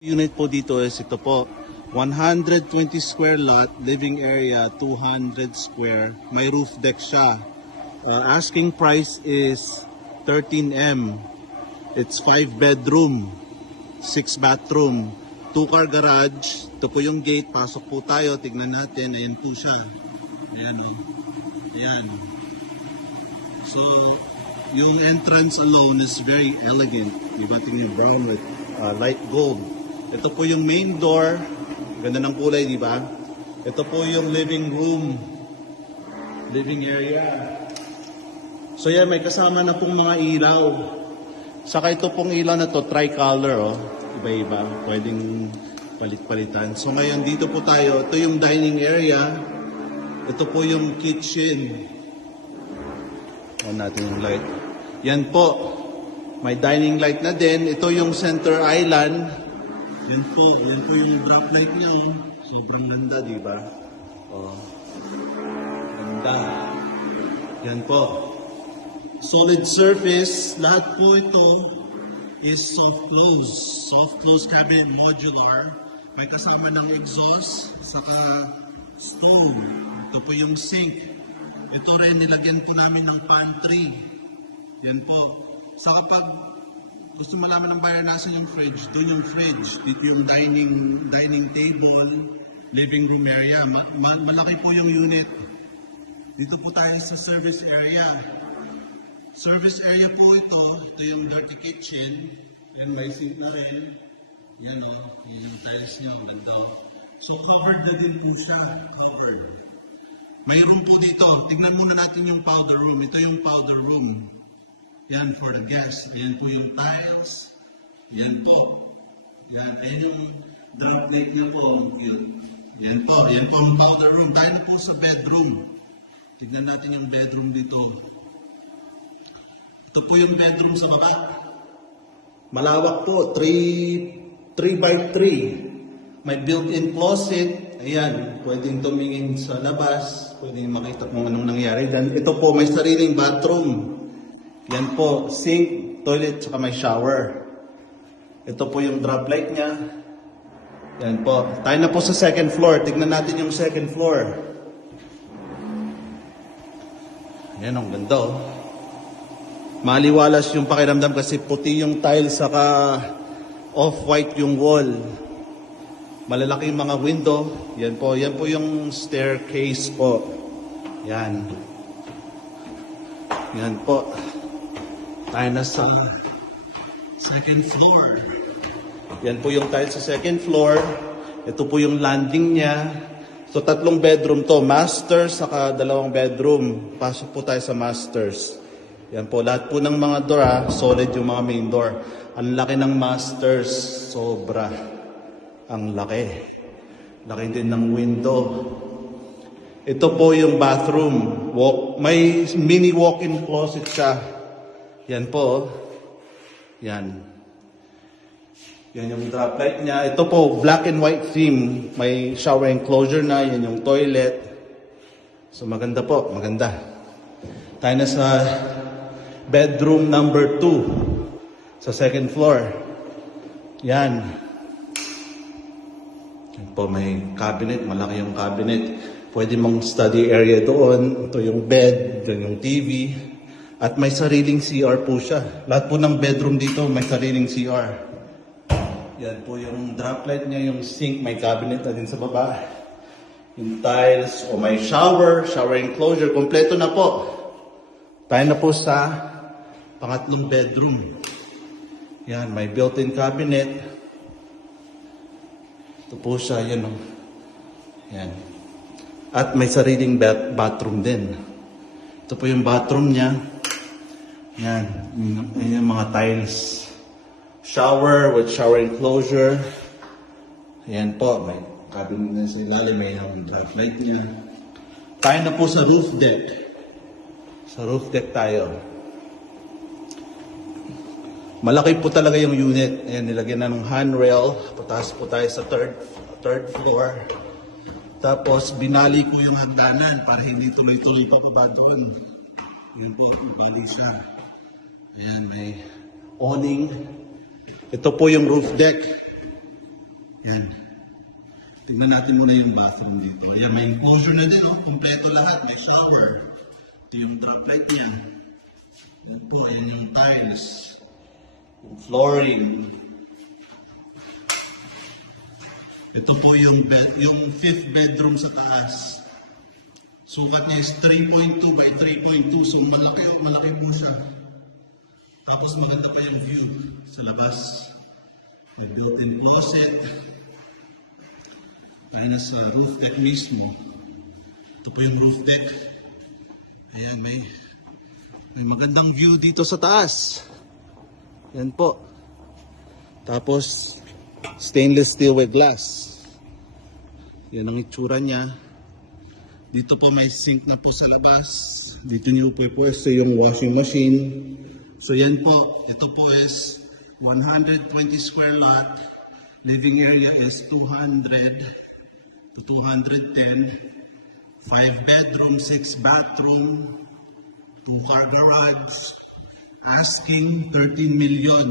Unit po dito is ito po, 120 square lot, living area 200 square, may roof deck siya. Asking price is 13M. It's 5 bedroom, 6 bathroom, 2 car garage. Ito po yung gate, pasok po tayo, tignan natin, ayan po siya. Ayan o, ayan. So, yung entrance alone is very elegant. Diba, tingnan yung brown with light gold. Ito po yung main door. Ganda ng kulay, di ba? Ito po yung living room. Living area. So yan, may kasama na pong mga ilaw. Saka ito pong ilaw na to, tricolor, oh. Iba-iba. Pwedeng palit-palitan. So ngayon, dito po tayo. Ito yung dining area. Ito po yung kitchen. On natin yung light. Yan po. May dining light na din. Ito yung center island. Yan po yung drop light niya. Sobrang ganda, di ba? Oh. Ganda. Yan po. Solid surface. Lahat po ito is soft close. Soft close cabinet modular. May kasama ng exhaust, saka stove. Ito po yung sink. Ito rin, nilagyan po namin ng pantry. Yan po. Saka pag gusto malaman ng buyer nasa yung fridge, doon yung fridge, dito yung dining table, living room area. Malaki po yung unit. Dito po tayo sa service area. Service area po ito yung dirty kitchen. Yan, may sink na rin. Yan o, yung tiles nyo, ganda. So covered na din po siya, covered. May room po dito. Tignan muna natin yung powder room. Ito yung powder room. Yan for the guests. Yan po yung tiles. Yan po. Yan. Ayan yung drop light niya po. Yan po. Yan po ang powder room. Tayo na po sa bedroom. Tignan natin yung bedroom dito. Ito po yung bedroom sa baba. Malawak po. 3 by 3. May built-in closet. Ayan. Pwedeng tumingin sa labas. Pwedeng makita kung anong nangyari. Dan, ito po may sariling bathroom. Yan po, sink, toilet, saka may shower. Ito po yung drop light niya. Yan po. Tayo na po sa second floor. Tignan natin yung second floor. Yan, ang ganda oh. Maliwalas yung pakiramdam kasi puti yung tile, saka off-white yung wall. Malalaki yung mga window. Yan po yung staircase po. Yan. Yan po. Tayo na sa second floor. Yan po yung tile sa second floor. Ito po yung landing niya. So, 3 bedroom to. Masters, saka 2 bedroom. Pasok po tayo sa masters. Yan po. Lahat po ng mga door, solid yung mga main door. Ang laki ng masters. Sobra. Ang laki. Laki din ng window. Ito po yung bathroom. May mini walk-in closet siya. Yan po. Yan. Yan yung drop light niya. Ito po, black and white theme. May shower enclosure na. Yan yung toilet. So maganda po. Maganda. Tayo na sa bedroom number 2. Sa second floor. Yan. Yan po, may cabinet. Malaki yung cabinet. Pwede mong study area doon. Ito yung bed. Doon yung TV. At may sariling CR po siya. Lahat po ng bedroom dito may sariling CR. Yan po yung drop light niya, yung sink, may cabinet na din sa baba. Yung tiles, o may shower enclosure, kompleto na po. Tayo na po sa pangatlong bedroom. Yan, may built-in cabinet. Ito po siya, yan o. Yan. At may sariling bathroom din. Ito po yung bathroom niya. Yan. Yan yung mga tiles. Shower with shower enclosure. Ayan po. May cabinet na sa ilalim. May yung drop light niya. Tayo na po sa roof deck. Sa roof deck tayo. Malaki po talaga yung unit. Ayan, nilagyan na ng handrail. Pataas po tayo sa third floor. Tapos, binali ko yung hagdanan para hindi tuloy-tuloy pa po ba doon. Yun po, bali siya. Ayan, may awning. Ito po yung roof deck. Yan. Tingnan natin muna yung bathroom dito. Ayan, may enclosure na din, oh. Kompleto lahat. May shower. Ito yung drop light niya. Yan po, ayan yung tiles. Yung flooring. Ito po yung fifth bedroom sa taas. Sukat niya is 3.2 by 3.2. So malaki po siya. Tapos maganda pa yung view sa labas. May built-in closet. Ayan na sa roof deck mismo. Ito po yung roof deck. Ayan, may magandang view dito sa taas. Yan po. Tapos, stainless steel with glass. Yan ang itsura niya. Dito po may sink na po sa labas. Dito niyo po ipwesto yung washing machine. So yan po. Ito po is 120 square lot. Living area is 200 to 210. 5 bedroom, 6 bathroom, 2-car garage. Asking 13 million.